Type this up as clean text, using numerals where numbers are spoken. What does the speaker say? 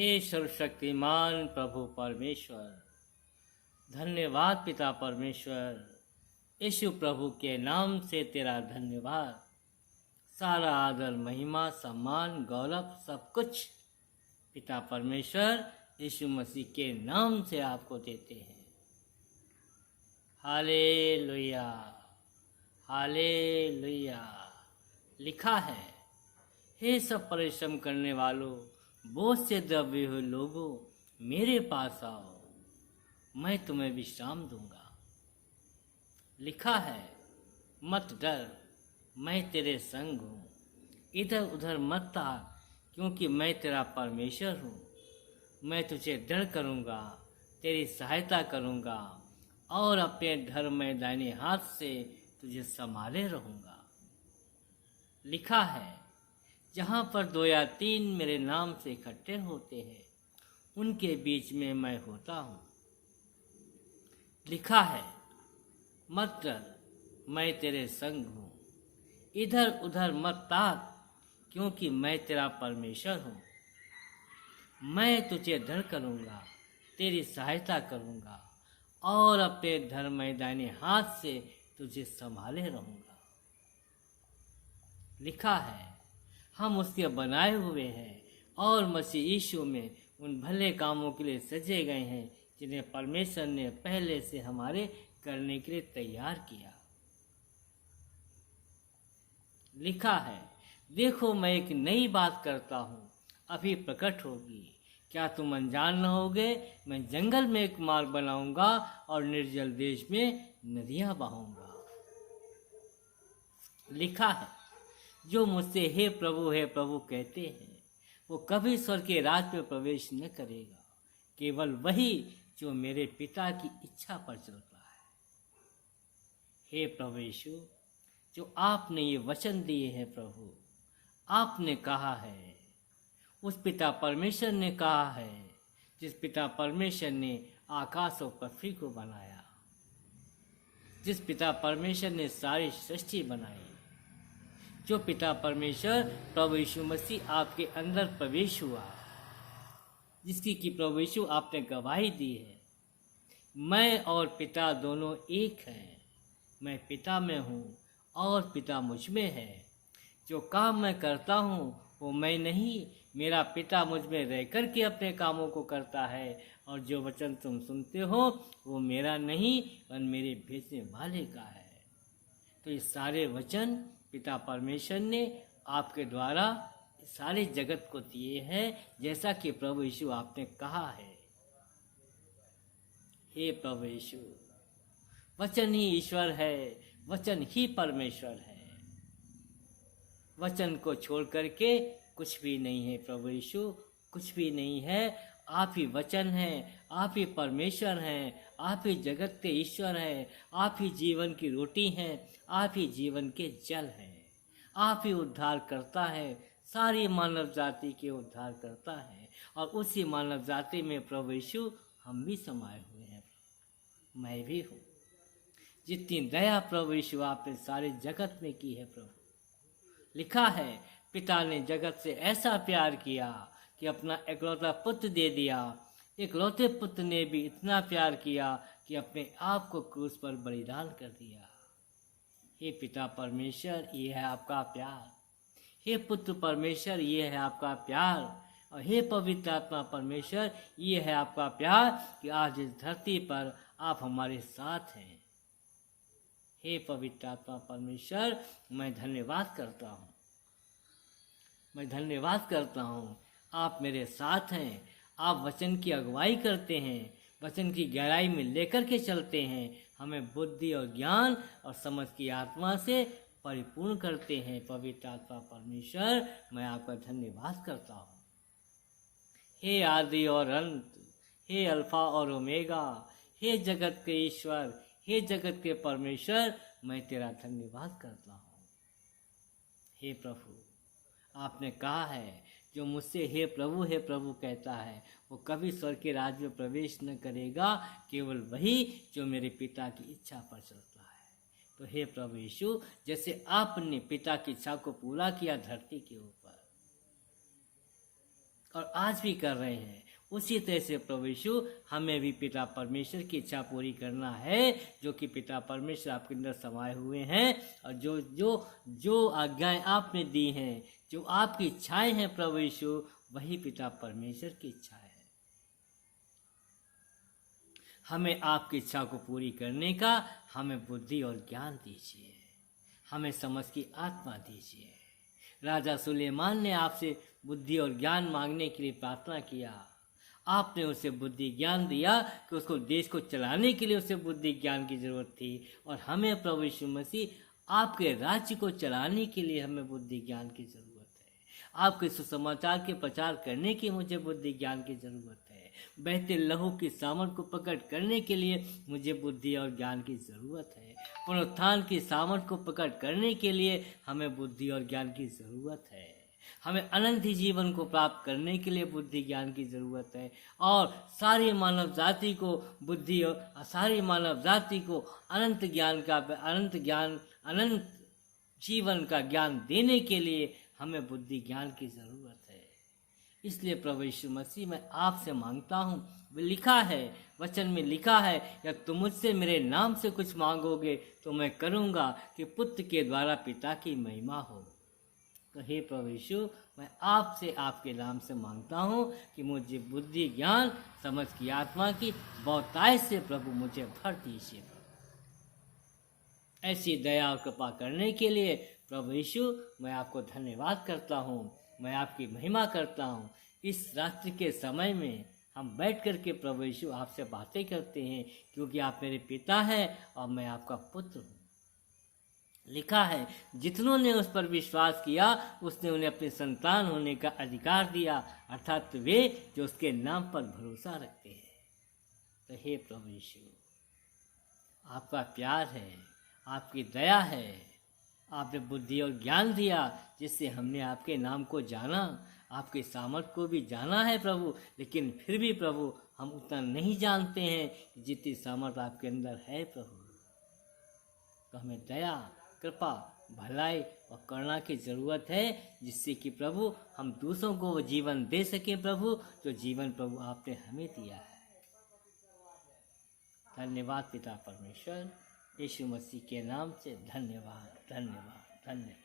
हे सर्वशक्तिमान प्रभु परमेश्वर, धन्यवाद पिता परमेश्वर। यीशु प्रभु के नाम से तेरा धन्यवाद। सारा आदर, महिमा, सम्मान, गौरव सब कुछ पिता परमेश्वर यीशु मसीह के नाम से आपको देते हैं। Hallelujah, hallelujah. लिखा है, हे सब परिश्रम करने वालों, बोझ से दबे हुए लोगों, मेरे पास आओ, मैं तुम्हें विश्राम दूंगा। लिखा है, मत डर, मैं तेरे संग हूँ, इधर उधर मत ताक, क्योंकि मैं तेरा परमेश्वर हूँ। मैं तुझे दृढ़ करूँगा, तेरी सहायता करूँगा और अपने धर्ममय दाहिने हाथ से तुझे संभाले रहूँगा। लिखा है, जहाँ पर 2 या 3 मेरे नाम से इकट्ठे होते हैं, उनके बीच में मैं होता हूँ। लिखा है, मत डर, मैं तेरे संग हूँ, इधर उधर मत ताक, क्योंकि मैं तेरा परमेश्वर हूँ। मैं तुझे दृढ़ करूँगा, तेरी सहायता करूँगा और अपने धर्ममय दाहिने हाथ से तुझे संभाले रहूँगा। लिखा है, हम उसके बनाए हुए हैं और मसीह यीशु में उन भले कामों के लिए सजे गए हैं जिन्हें परमेश्वर ने पहले से हमारे करने के लिए तैयार किया। लिखा है, देखो मैं एक नई बात करता हूँ, अभी प्रकट होगी, क्या तुम अनजान न होगे? मैं जंगल में एक मार्ग बनाऊंगा और निर्जल देश में नदियां बहाऊंगा। लिखा है, जो मुझसे हे प्रभु कहते हैं, वो कभी स्वर्ग के राज में प्रवेश न करेगा, केवल वही जो मेरे पिता की इच्छा पर चलता है। हे प्रभु यीशु, जो आपने ये वचन दिए हैं प्रभु, आपने कहा है, उस पिता परमेश्वर ने कहा है, जिस पिता परमेश्वर ने आकाश और पृथ्वी को बनाया, जिस पिता परमेश्वर ने सारी सृष्टि बनाई, जो पिता परमेश्वर प्रभु यीशु मसीह आपके अंदर प्रवेश हुआ, जिसकी कि प्रभु यीशु आपने गवाही दी है, मैं और पिता दोनों एक हैं। मैं पिता में हूँ और पिता मुझ में है। जो काम मैं करता हूँ वो मैं नहीं, मेरा पिता मुझ में रह कर के अपने कामों को करता है, और जो वचन तुम सुनते हो वो मेरा नहीं पर मेरे भेजने वाले का है। तो ये सारे वचन पिता परमेश्वर ने आपके द्वारा सारे जगत को दिए हैं, जैसा कि प्रभु यीशु आपने कहा है। हे प्रभु यीशु, वचन ही ईश्वर है, वचन ही परमेश्वर है। वचन को छोड़ करके कुछ भी नहीं है प्रभु यीशु, कुछ भी नहीं है। आप ही वचन हैं, आप ही परमेश्वर हैं, आप ही जगत के ईश्वर हैं, आप ही जीवन की रोटी हैं, आप ही जीवन के जल हैं। आप ही उद्धार करता है, सारी मानव जाति के उद्धार करता है, और उसी मानव जाति में प्रभु यीशु हम भी समाये हुए हैं, मैं भी हूँ। जितनी दया प्रभु यीशु आपने सारे जगत में की है प्रभु। लिखा है, पिता ने जगत से ऐसा प्यार किया कि अपना एकलौता पुत्र दे दिया। एकलौते पुत्र ने भी इतना प्यार किया कि अपने आप को क्रूस पर बलिदान कर दिया। हे पिता परमेश्वर, ये है आपका प्यार। हे पुत्र परमेश्वर, ये है आपका प्यार। और हे पवित्र आत्मा परमेश्वर, ये है आपका प्यार कि आज इस धरती पर आप हमारे साथ हैं। हे पवित्र आत्मा परमेश्वर, मैं धन्यवाद करता हूँ, मैं धन्यवाद करता हूँ। आप मेरे साथ हैं, आप वचन की अगुवाई करते हैं, वचन की गहराई में लेकर के चलते हैं, हमें बुद्धि और ज्ञान और समझ की आत्मा से परिपूर्ण करते हैं। पवित्र आत्मा परमेश्वर, मैं आपका धन्यवाद करता हूँ। हे आदि और अंत, हे अल्फा और ओमेगा, हे जगत के ईश्वर, हे जगत के परमेश्वर, मैं तेरा धन्यवाद करता हूँ। हे प्रभु, आपने कहा है, जो मुझसे हे प्रभु कहता है, वो कभी स्वर्ग के राज्य में प्रवेश न करेगा, केवल वही जो मेरे पिता की इच्छा पर चलता है। तो हे प्रभु यीशु, जैसे आपने पिता की इच्छा को पूरा किया धरती के ऊपर, और आज भी कर रहे हैं। उसी तरह से प्रभु यीशु हमें भी पिता परमेश्वर की इच्छा पूरी करना है, जो कि पिता परमेश्वर आपके अंदर समाये हुए हैं। और जो जो जो आज्ञाएं आपने दी हैं, जो आपकी इच्छाएं हैं प्रभु यीशु, वही पिता परमेश्वर की इच्छा है। हमें आपकी इच्छा को पूरी करने का हमें बुद्धि और ज्ञान दीजिए, हमें समझ की आत्मा दीजिए। राजा सुलेमान ने आपसे बुद्धि और ज्ञान मांगने के लिए प्रार्थना किया। आपने उसे बुद्धि ज्ञान दिया कि उसको देश को चलाने के लिए उसे बुद्धि ज्ञान की जरूरत थी। और हमें प्रभु यीशु मसीह आपके राज्य को चलाने के लिए हमें बुद्धि ज्ञान की जरूरत है। आपके सुसमाचार के प्रचार करने की मुझे बुद्धि ज्ञान की जरूरत है। बहते लहू की सामर्थ को प्रकट करने के लिए मुझे बुद्धि और ज्ञान की जरूरत है। पुनरुत्थान की सामर्थ को प्रकट करने के लिए हमें बुद्धि और ज्ञान की जरूरत है। हमें अनंत जीवन को प्राप्त करने के लिए बुद्धि ज्ञान की जरूरत है। और सारी मानव जाति को बुद्धि और सारी मानव जाति को अनंत जीवन का ज्ञान देने के लिए हमें बुद्धि ज्ञान की जरूरत है। इसलिए प्रभु यीशु मसीह मैं आपसे मांगता हूँ, लिखा है, वचन में लिखा है, या तुम मुझसे मेरे नाम से कुछ मांगोगे तो मैं करूँगा कि पुत्र के द्वारा पिता की महिमा हो। तो हे प्रभु यीशु, मैं आपसे आपके नाम से मांगता हूँ कि मुझे बुद्धि ज्ञान समझ की आत्मा की बहुतायत से प्रभु मुझे भर दीजिए। ऐसी दया और कृपा करने के लिए प्रभु यीशु मैं आपको धन्यवाद करता हूँ, मैं आपकी महिमा करता हूँ। इस रात्रि के समय में हम बैठ कर के प्रभु यीशु आपसे बातें करते हैं, क्योंकि आप मेरे पिता हैं और मैं आपका पुत्र हूँ। लिखा है, जितनों ने उस पर विश्वास किया उसने उन्हें अपने संतान होने का अधिकार दिया, अर्थात वे जो उसके नाम पर भरोसा रखते हैं। तो हे प्रभु यीशु, आपका प्यार है, आपकी दया है, आपने बुद्धि और ज्ञान दिया जिससे हमने आपके नाम को जाना, आपके सामर्थ को भी जाना है प्रभु। लेकिन फिर भी प्रभु हम उतना नहीं जानते हैं जितनी सामर्थ आपके अंदर है प्रभु। तो हमें दया, कृपा, भलाई और करुणा की जरूरत है, जिससे कि प्रभु हम दूसरों को वो जीवन दे सकें प्रभु, जो जीवन प्रभु आपने हमें दिया है। धन्यवाद पिता परमेश्वर, यीशु मसीह के नाम से धन्यवाद, धन्यवाद, धन्यवाद।